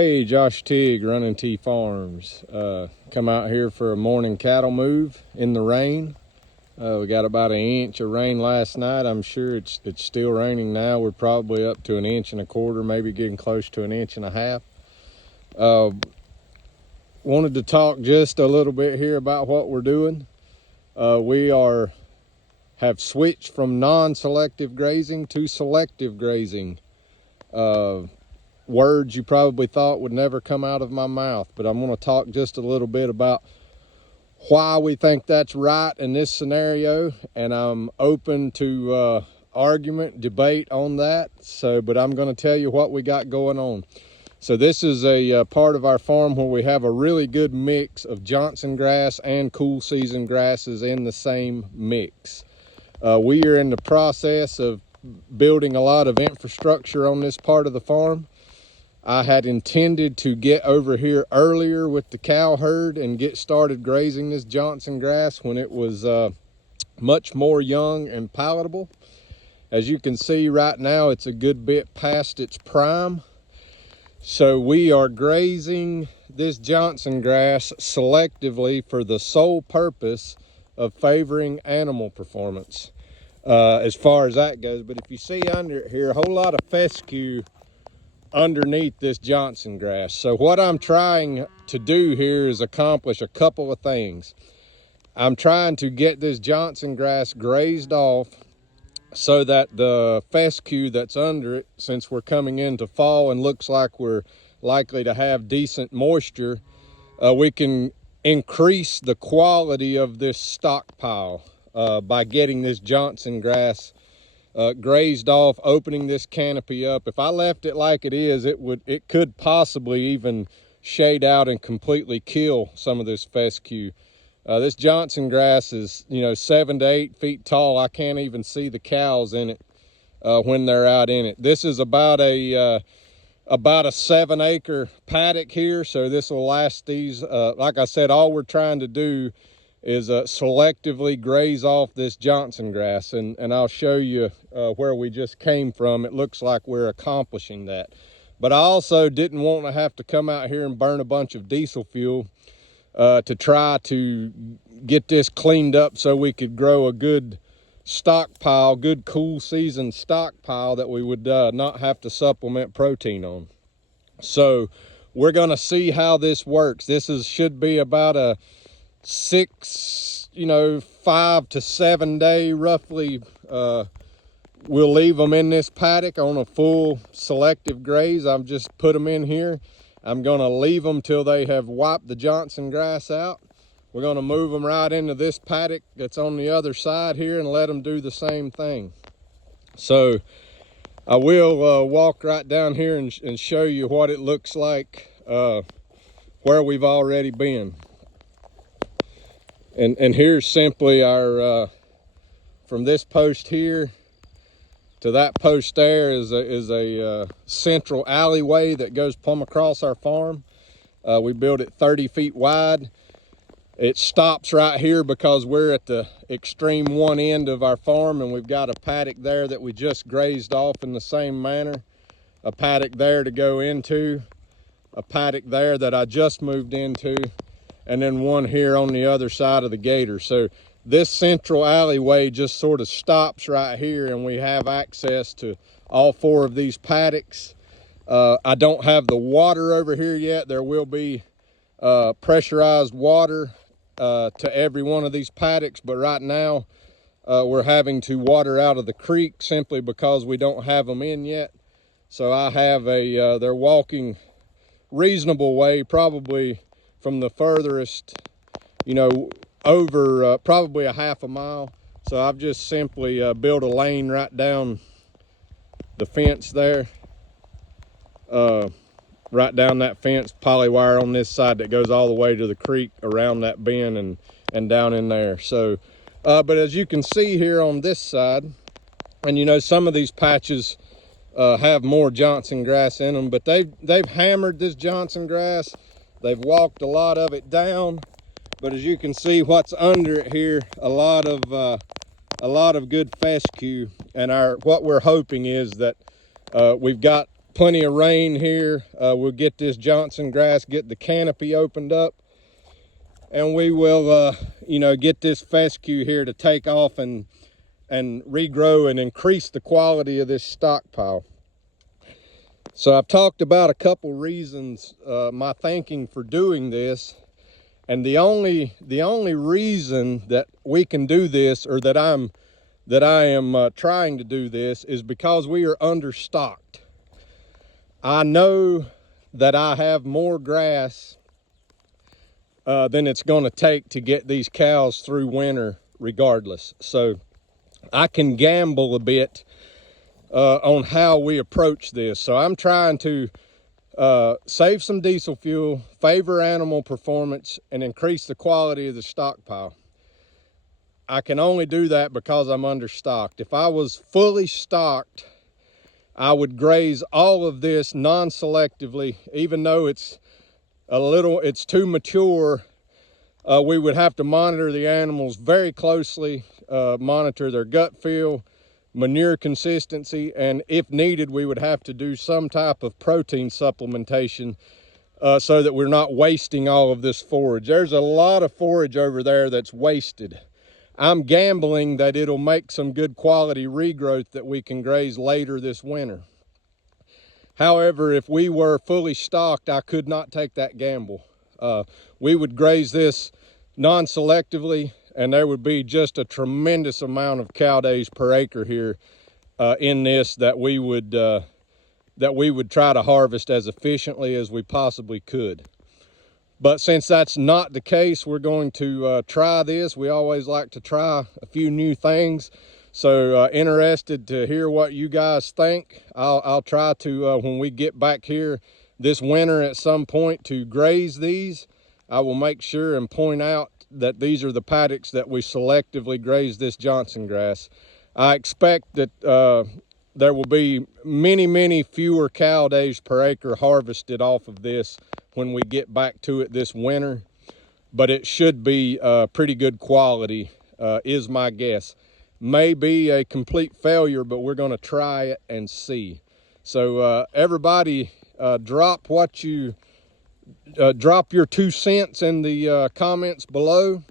Hey, Josh Tigg, Running T Farms. Come out here for a morning cattle move in the rain. We got about 1 inch of rain last night. I'm sure it's still raining now. We're probably up to 1.25 inches, maybe getting close to 1.5 inches. Wanted to talk just a little bit here about what we're doing. We have switched from non-selective grazing to selective grazing. Words you probably thought would never come out of my mouth, but I'm going to talk just a little bit about why we think that's right in this scenario, and I'm open to argument, debate on that. But I'm going to tell you what we got going on. So this is a part of our farm where we have a really good mix of Johnson grass and cool season grasses in the same mix. We are in the process of building a lot of infrastructure on this part of the farm. I had intended to get over here earlier with the cow herd and get started grazing this Johnson grass when it was much more young and palatable. As you can see right now, it's a good bit past its prime. So we are grazing this Johnson grass selectively for the sole purpose of favoring animal performance as far as that goes. But if you see under here, a whole lot of fescue underneath this Johnson grass. So what I'm trying to do here is accomplish a couple of things. I'm trying to get this Johnson grass grazed off so that the fescue that's under it, since we're coming into fall and looks like we're likely to have decent moisture, we can increase the quality of this stockpile by getting this Johnson grass grazed off, opening this canopy up. If I left it like it is, it could possibly even shade out and completely kill some of this fescue. This Johnson grass is 7 to 8 feet tall. I can't even see the cows in it when they're out in it. This is about a 7-acre paddock here, so this will last these. Like I said, all we're trying to do is selectively graze off this Johnson grass, and I'll show you where we just came from. It looks like we're accomplishing that. But I also didn't want to have to come out here and burn a bunch of diesel fuel to try to get this cleaned up so we could grow a good stockpile, good cool season stockpile that we would not have to supplement protein on. So we're going to see how this works. Should be about a 5 to 7 day roughly. We'll leave them in this paddock on a full selective graze. I've just put them in here. I'm going to leave them till they have wiped the Johnson grass out. We're going to move them right into this paddock that's on the other side here and let them do the same thing. So I will walk right down here and show you what it looks like where we've already been. And here's simply our, from this post here to that post there is a central alleyway that goes plumb across our farm. We built it 30 feet wide. It stops right here because we're at the extreme one end of our farm, and we've got a paddock there that we just grazed off in the same manner. A paddock there to go into, a paddock there that I just moved into, and then one here on the other side of the gator. So this central alleyway just sort of stops right here, and we have access to all 4 of these paddocks. I don't have the water over here yet. There will be pressurized water to every one of these paddocks, but right now we're having to water out of the creek simply because we don't have them in yet. So I have they're walking reasonable way, probably from the furthest, over probably a half a mile. So I've just simply built a lane right down the fence there, right down that fence, poly wire on this side that goes all the way to the creek around that bend and down in there. So, but as you can see here on this side, and some of these patches have more Johnson grass in them, but they've hammered this Johnson grass. They've walked a lot of it down, but as you can see, what's under it here, a lot of good fescue. And what we're hoping is that we've got plenty of rain here. We'll get this Johnson grass, get the canopy opened up, and we will, you know, get this fescue here to take off and regrow and increase the quality of this stockpile. So I've talked about a couple reasons, my thinking for doing this, and the only reason that we can do this, or that I am trying to do this, is because we are understocked. I know that I have more grass than it's going to take to get these cows through winter regardless. So I can gamble a bit on how we approach this. So I'm trying to save some diesel fuel, favor animal performance, and increase the quality of the stockpile. I can only do that because I'm understocked. If I was fully stocked, I would graze all of this non-selectively, even though it's too mature. We would have to monitor the animals very closely, monitor their gut feel, manure consistency, and if needed, we would have to do some type of protein supplementation so that we're not wasting all of this forage. There's a lot of forage over there that's wasted. I'm gambling that it'll make some good quality regrowth that we can graze later this winter. However, if we were fully stocked, I could not take that gamble. We would graze this non-selectively, and there would be just a tremendous amount of cow days per acre here in this that we would try to harvest as efficiently as we possibly could. But since that's not the case, we're going to try this. We always like to try a few new things. So interested to hear what you guys think. I'll try to, when we get back here this winter at some point, to graze these. I will make sure and point out that these are the paddocks that we selectively graze this Johnson grass. I expect that there will be many fewer cow days per acre harvested off of this when we get back to it this winter, but it should be pretty good quality, is my guess. May be a complete failure, but we're going to try it and see. So everybody, drop your 2 cents in the comments below,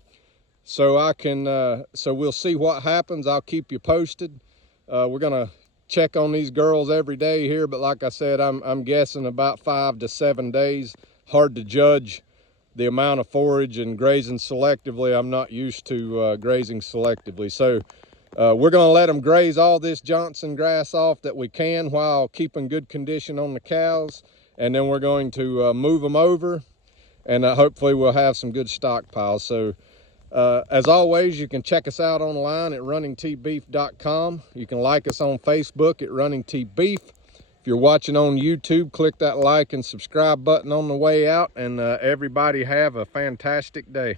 so I can so we'll see what happens. I'll keep you posted. We're gonna check on these girls every day here, but like I said, I'm guessing about 5 to 7 days. Hard to judge the amount of forage and grazing selectively. I'm not used to grazing selectively. So we're gonna let them graze all this Johnson grass off that we can while keeping good condition on the cows. And then we're going to move them over, and hopefully we'll have some good stockpiles. So as always, you can check us out online at runningtbeef.com. You can like us on Facebook at Running T Beef. If you're watching on YouTube, click that like and subscribe button on the way out, and everybody have a fantastic day.